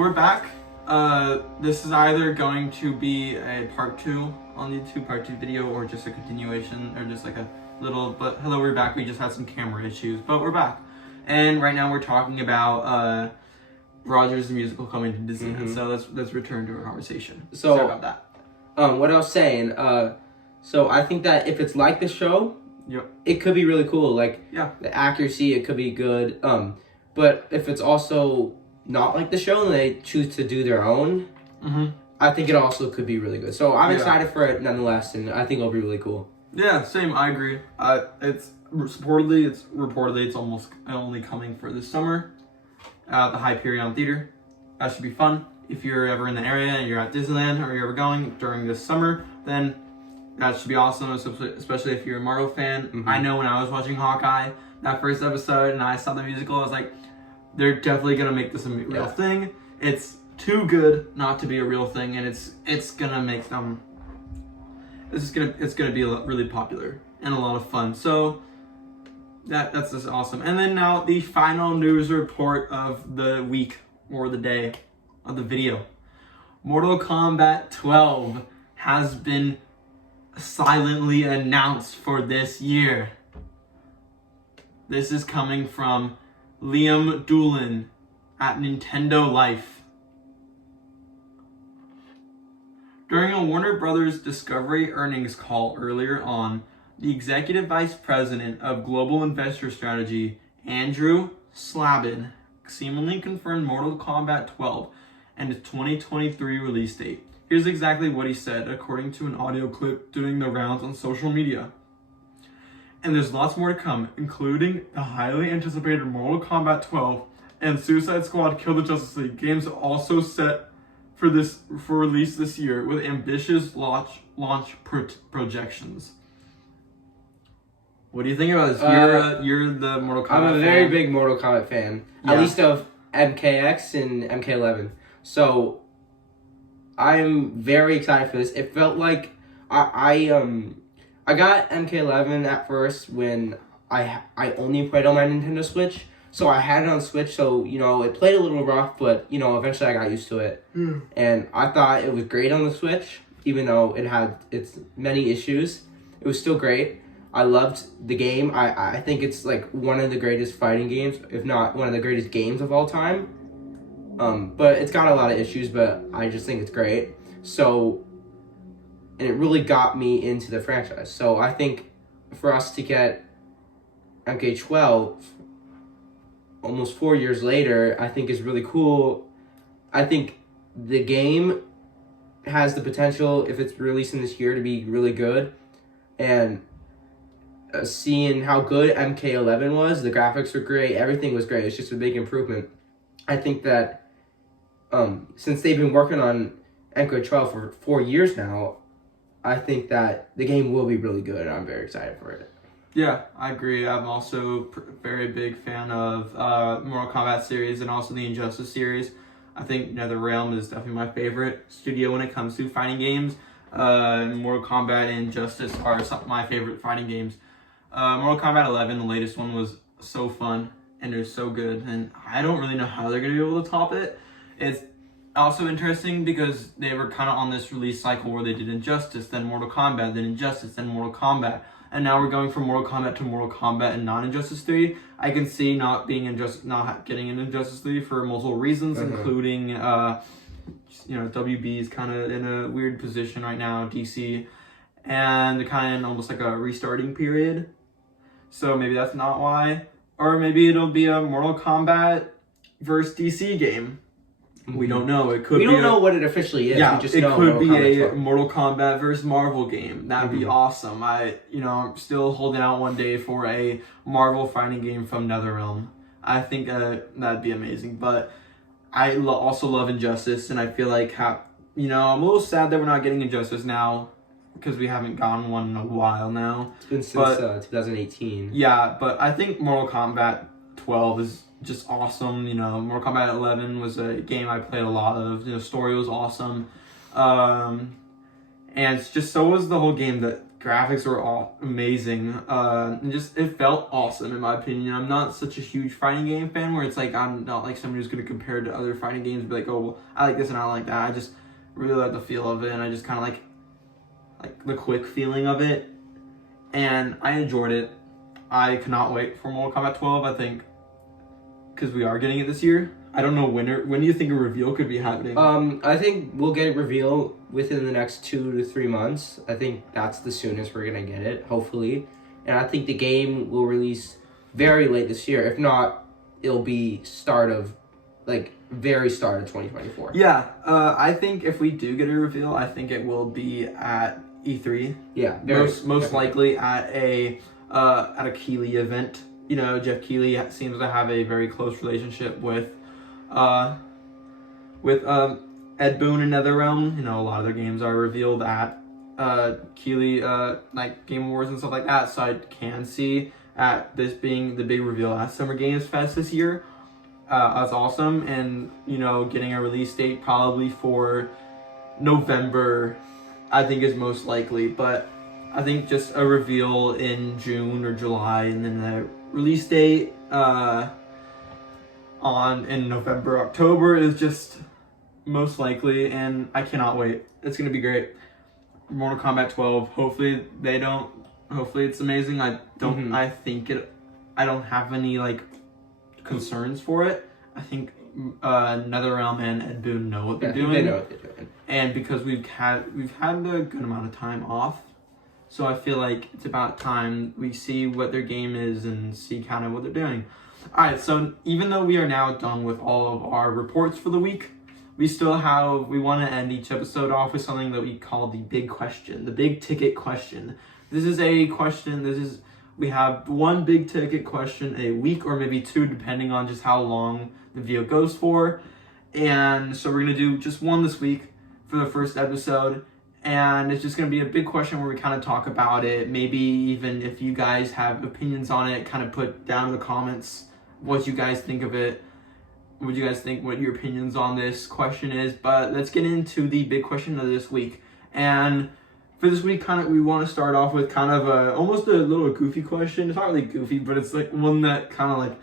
we're back. This is either going to be a part 2 on YouTube, part 2 video, or just a continuation, or just like a little, but hello, we're back. We just had some camera issues, but we're back. And right now we're talking about Rogers the Musical coming to Disney. So let's return to our conversation. So, sorry about that. What I was saying, so I think that if it's like the show, it could be really cool. Like, the accuracy, it could be good. But if it's also not like the show and they choose to do their own, I think it also could be really good. So I'm excited for it nonetheless, and I think it'll be really cool. Yeah, same. I agree. It's reportedly it's almost only coming for this summer at the Hyperion Theater. That should be fun. If you're ever in the area and you're at Disneyland or you're ever going during this summer, then that should be awesome, especially if you're a Marvel fan. I know when I was watching Hawkeye, that first episode, and I saw the musical, I was like, they're definitely gonna make this a real thing. It's too good not to be a real thing, and it's gonna make them. It's gonna be really popular and a lot of fun. So that's just awesome. And then now the final news report of the week or the day of the video. Mortal Kombat 12 has been silently announced for this year. This is coming from Liam Doolin at Nintendo Life. During a Warner Brothers Discovery earnings call earlier on, the Executive Vice President of Global Investor Strategy, Andrew Slabin, seemingly confirmed Mortal Kombat 12 and its 2023 release date. Here's exactly what he said, according to an audio clip doing the rounds on social media. And there's lots more to come, including the highly anticipated Mortal Kombat 12 and Suicide Squad Kill the Justice League games also set for release this year with ambitious launch projections. What do you think about this? You're the Mortal Kombat fan. I'm a very big Mortal Kombat fan, at least of MKX and MK11. So I'm very excited for this. It felt like I got MK11 at first when I only played on my Nintendo Switch. So I had it on Switch, so, it played a little rough, but, eventually I got used to it. And I thought it was great on the Switch, even though it had its many issues. It was still great. I loved the game. I think it's, like, one of the greatest fighting games, if not one of the greatest games of all time. But it's got a lot of issues, but I just think it's great. So, and it really got me into the franchise. So I think for us to get MK12 almost 4 years later, I think is really cool. I think the game has the potential, if it's releasing this year, to be really good. And seeing how good MK11 was, the graphics were great, everything was great. It's just a big improvement. I think that since they've been working on MK12 for 4 years now, I think that the game will be really good, and I'm very excited for it. Yeah, I agree. I'm also a very big fan of Mortal Kombat series and also the Injustice series. I think NetherRealm is definitely my favorite studio when it comes to fighting games. Mortal Kombat and Injustice are some of my favorite fighting games. Mortal Kombat 11, the latest one, was so fun, and they're so good, and I don't really know how they're going to be able to top it. It's also interesting because they were kind of on this release cycle where they did Injustice, then Mortal Kombat, then Injustice, then Mortal Kombat. And now we're going from Mortal Kombat to Mortal Kombat and not Injustice 3. I can see not getting an Injustice 3 for multiple reasons, including, WB is kind of in a weird position right now, DC, and they're kind of in almost like a restarting period. So maybe that's not why. Or maybe it'll be a Mortal Kombat versus DC game. We don't know. It could. We don't know what it officially is. Yeah, we just it know could Mortal be Kombat a Mortal Kombat versus Marvel game. That'd be awesome. I'm still holding out one day for a Marvel fighting game from NetherRealm. I think that'd be amazing. But I also love Injustice, and I feel like I'm a little sad that we're not getting Injustice now because we haven't gotten one in a while now. It's been since 2018. Yeah, but I think Mortal Kombat 12 is just awesome. Mortal Kombat 11 was a game I played a lot of. Story was awesome. And it's just so was the whole game. That graphics were all amazing. And just it felt awesome in my opinion. I'm not such a huge fighting game fan where it's like I'm not like somebody who's gonna compare it to other fighting games and be like, oh well, I like this and I don't like that. I just really like the feel of it, and I just kind of like the quick feeling of it, and I enjoyed it. I cannot wait for Mortal Kombat 12. I think because we are getting it this year. I don't know when do you think a reveal could be happening? I think we'll get a reveal within the next 2 to 3 months. I think that's the soonest we're gonna get it, hopefully. And I think the game will release very late this year. If not, it'll be very start of 2024. Yeah, I think if we do get a reveal, I think it will be at E3. Yeah, most likely at a Keighley event. You know, Jeff Keighley seems to have a very close relationship with Ed Boon and NetherRealm. You know, a lot of their games are revealed at Keighley like Game Awards and stuff like that. So I can see at this being the big reveal at Summer Games Fest this year. That's awesome, and you know, getting a release date probably for November, I think is most likely. But I think just a reveal in June or July, and then the release date in November, October is just most likely, and I cannot wait. It's gonna be great. Mortal Kombat 12. Hopefully it's amazing. I don't have any like concerns for it. I think NetherRealm and Ed Boon know what they're doing. They know what they're doing. And because we've had a good amount of time off, so I feel like it's about time we see what their game is and see kind of what they're doing. Alright, so even though we are now done with all of our reports for the week, we want to end each episode off with something that we call the big question, the big ticket question. This is a question, we have one big ticket question a week or maybe two, depending on just how long the video goes for. And so we're going to do just one this week for the first episode. And it's just going to be a big question where we kind of talk about it. Maybe even if you guys have opinions on it, kind of put down in the comments what you guys think of it. What you guys think, what your opinions on this question is. But let's get into the big question of this week. And for this week, we want to start off with kind of almost a little goofy question. It's not really goofy, but it's like one that kind of like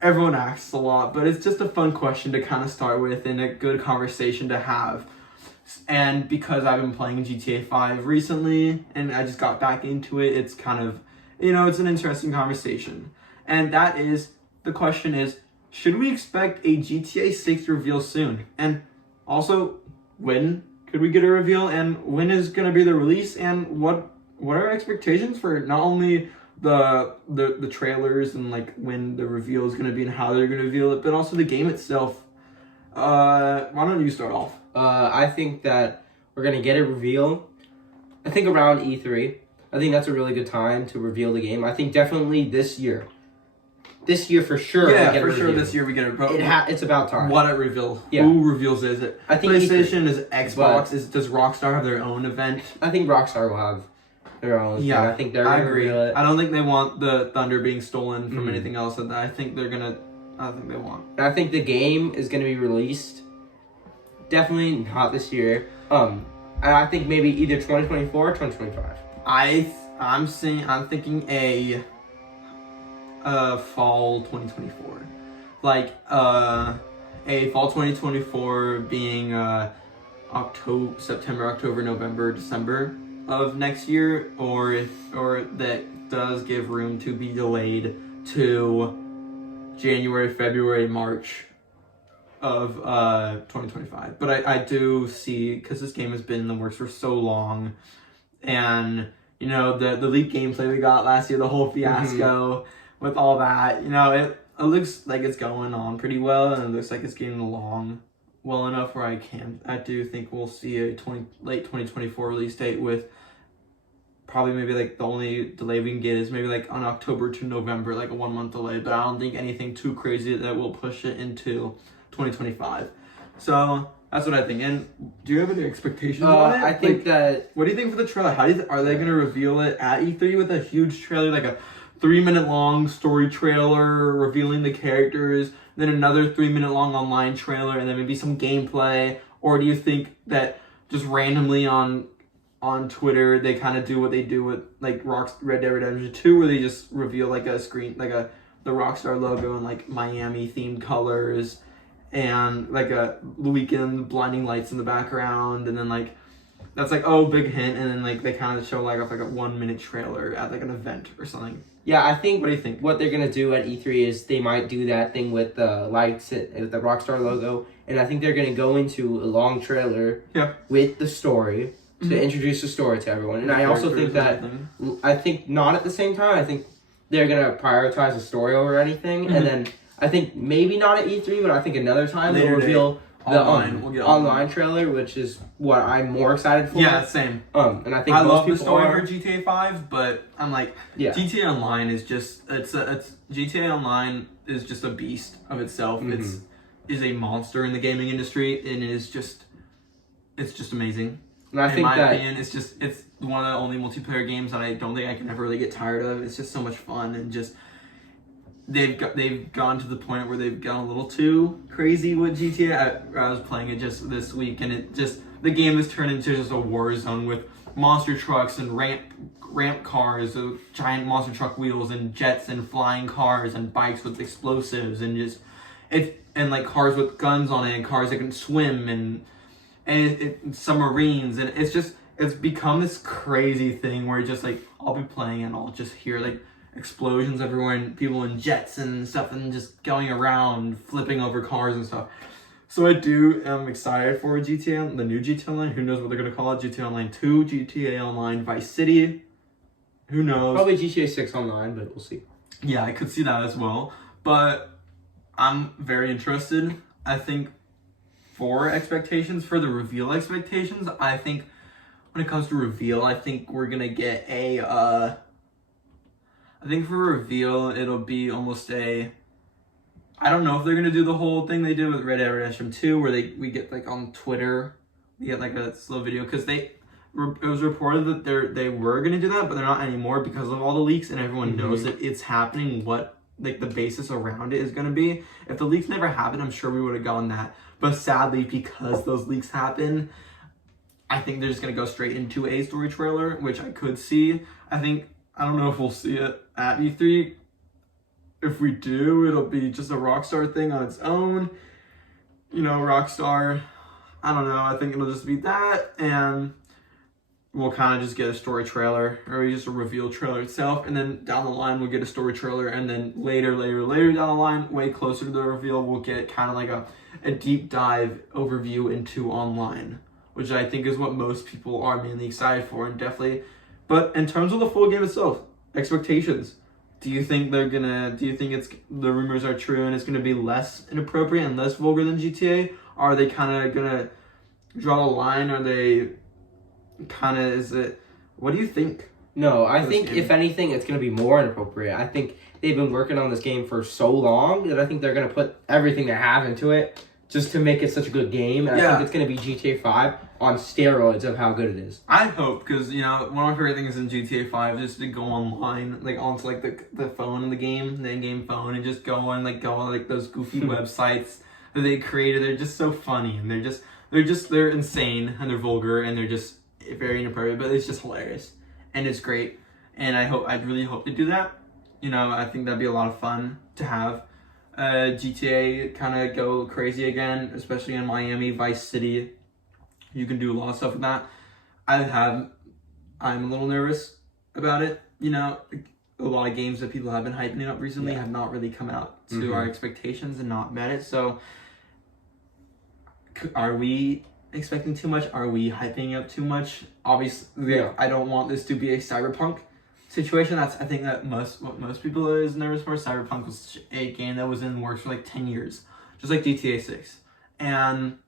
everyone asks a lot. But it's just a fun question to kind of start with and a good conversation to have. And because I've been playing GTA 5 recently and I just got back into it, it's kind of, it's an interesting conversation. And the question is, should we expect a GTA 6 reveal soon? And also, when could we get a reveal, and when is going to be the release, and what are our expectations for not only the trailers and like when the reveal is going to be and how they're going to reveal it, but also the game itself. Why don't you start off? I think that we're going to get a reveal, I think around E3. I think that's a really good time to reveal the game. I think definitely this year. This year for sure. Yeah, for sure this year we get it. It's about time. What a reveal. Yeah. Who reveals is it? I think PlayStation, is it Xbox? Does Rockstar have their own event? I think Rockstar will have their own. Yeah, thing. I think they're going to reveal it. I don't think they want the Thunder being stolen from anything else. I think they want. And I think the game is going to be released definitely not this year. And I think maybe either 2024 or 2025. I'm thinking a fall 2024, like a fall 2024 being September, October, November, December of next year, or that does give room to be delayed to January, February, March of 2025. But I do see, because this game has been in the works for so long, and the leaked gameplay we got last year, the whole fiasco with all that, it looks like it's going on pretty well, and it looks like it's getting along well enough where I do think we'll see a late 2024 release date, with probably maybe like the only delay we can get is maybe like on October to November, like a 1 month delay. But I don't think anything too crazy that will push it into 2025. So that's what I think. And do you have any expectations on it? I think that. What do you think for the trailer? Are they going to reveal it at E3 with a huge trailer, like a 3-minute long story trailer revealing the characters, then another 3-minute long online trailer, and then maybe some gameplay? Or do you think that just randomly on on Twitter, they kind of do what they do with like Red Dead Redemption 2, where they just reveal like a screen, like the Rockstar logo and like Miami themed colors, and like a weekend blinding lights in the background, and then like that's like, oh, big hint, and then like they kind of show like off like a 1 minute trailer at like an event or something. Yeah, I think. What do you think? What they're gonna do at E3 is they might do that thing with the lights with the Rockstar logo, and I think they're gonna go into a long trailer with the story to introduce the story to everyone. And I also think that not at the same time. I think they're gonna prioritize the story over anything, and then I think maybe not at E3, but I think another time they'll reveal the online trailer, which is what I'm more excited for. Yeah, same. And I think I love the story for GTA 5, but I'm like, GTA Online is just it's GTA Online is just a beast of itself. It's is a monster in the gaming industry, and it's just amazing. And I think in my opinion, it's one of the only multiplayer games that I don't think I can ever really get tired of. It's just so much fun, and just they've gone to the point where they've gone a little too crazy with GTA. I was playing it just this week, and the game has turned into just a war zone with monster trucks and ramp cars, giant monster truck wheels, and jets and flying cars and bikes with explosives, and like cars with guns on it, and cars that can swim, and submarines, and it's become this crazy thing where just like I'll be playing and I'll just hear like explosions everywhere and people in jets and stuff and just going around flipping over cars and stuff. So I'm excited for GTA, the new GTA Online. Who knows what they're gonna call it? GTA Online 2, GTA Online Vice City. Who knows? Probably GTA 6 Online, but we'll see. Yeah, I could see that as well. But I'm very interested. I think for the reveal expectations, I think when it comes to reveal, I think we're gonna get I think for reveal, it'll be almost I don't know if they're gonna do the whole thing they did with Red Dead Redemption 2, where we get like on Twitter, we get like a slow video, because it was reported that they were gonna do that, but they're not anymore because of all the leaks, and everyone knows that it's happening. What like the basis around it is gonna be. If the leaks never happened, I'm sure we would have gone that. But sadly, because those leaks happen, I think they're just gonna go straight into a story trailer, which I could see. I don't know if we'll see it at E3. If we do, it'll be just a Rockstar thing on its own. You know, Rockstar, I don't know, I think it'll just be that, and we'll kind of just get a story trailer, or just a reveal trailer itself, and then down the line we'll get a story trailer, and then later down the line, way closer to the reveal, we'll get kind of like a deep dive overview into online, which I think is what most people are mainly excited for, and definitely. But in terms of the full game itself, expectations. Do you think the rumors are true and it's gonna be less inappropriate and less vulgar than GTA? Are they kind of gonna draw a line? Are they what do you think? No, I think if anything, it's gonna be more inappropriate. I think they've been working on this game for so long that I think they're gonna put everything they have into it just to make it such a good game. And I think it's gonna be GTA 5 on steroids of how good it is. I hope, because one of my favorite things in GTA 5 is to go online, like onto like the phone in the game, the in-game phone, and just go on like those goofy websites that they created. They're just so funny, and they're insane, and they're vulgar, and they're just very inappropriate, but it's just hilarious and it's great. And I really hope to do that. I think that'd be a lot of fun to have GTA kind of go crazy again, especially in Miami, Vice City. You can do a lot of stuff with that. I'm a little nervous about it. A lot of games that people have been hyping up recently have not really come out to our expectations and not met it. So are we expecting too much? Are we hyping up too much? Obviously, I don't want this to be a cyberpunk situation. I think that what most people is nervous for. Cyberpunk was a game that was in the works for like 10 years, just like GTA 6. And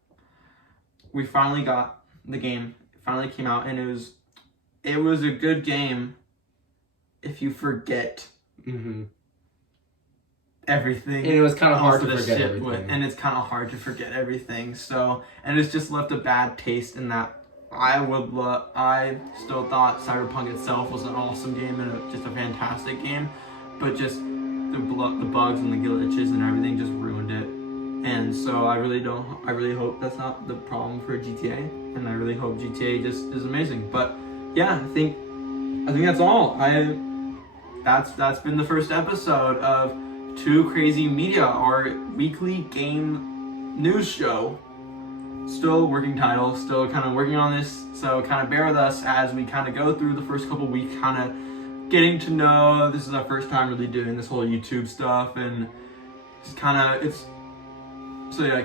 we finally got the game. It finally came out, and it was a good game if you forget everything. And it was kind of hard to forget everything. And it's kind of hard to forget everything. So, and it's just left a bad taste in that. I still thought Cyberpunk itself was an awesome game and just a fantastic game, but just the bugs and the glitches and everything just ruined it. And so I really hope that's not the problem for GTA, and I really hope GTA just is amazing. But yeah, I think that's all. That's been the first episode of Two Crazy Media, our weekly game news show. Still working title, still kind of working on this, so kind of bear with us as we kind of go through the first couple weeks, kind of getting to know. This is our first time really doing this whole YouTube stuff, and it's kind of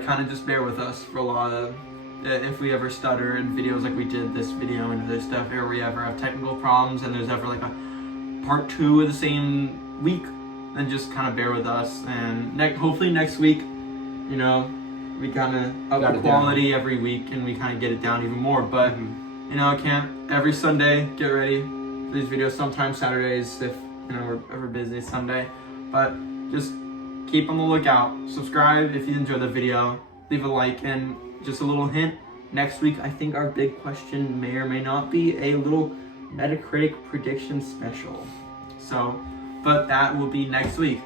kind of just bear with us for a lot of. If we ever stutter in videos like we did this video and this stuff, or we ever have technical problems and there's ever like a part 2 of the same week, then just kind of bear with us. And hopefully next week, you know, we kind of up the quality every week and we kind of get it down even more. But you know, I can't every Sunday get ready for these videos. Sometimes Saturdays if you know we're ever busy Sunday. But just keep on the lookout. Subscribe if you enjoyed the video. Leave a like, and just a little hint, next week I think our big question may or may not be a little Metacritic prediction special. So, but that will be next week.